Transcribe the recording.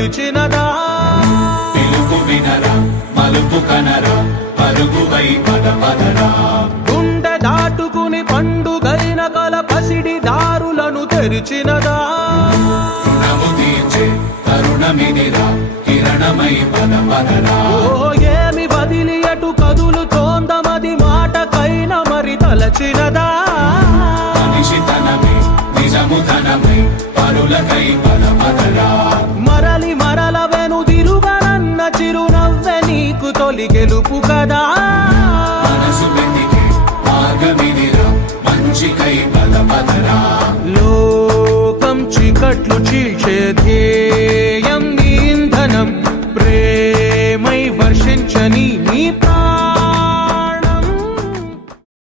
పిలిచినదా పిలుపు వినరా మలుపు కనరా పరుగువై పద పదరా గుండె దాటుకుని పండుగైన కల పసిడి దారులను తెరిచినదా రుణము తీర్చే తరుణమిదిరా కిరణమై పద పదరా ఓ ఏమి వదిలి అటు కదులుతోందమది మాటకైన మరి తలచినదా మనిషితనమే నిజముతనమై పరులకై పద పదరా మరలి మరల వెనుదిరుగనన్న చిరునవ్వె నీకు తొలి గెలుపు కదా మనసు వెతికే మార్గమిదిరా మంచికై పద పదరా లోకం చీకట్లు చీల్చే ధ్యేయం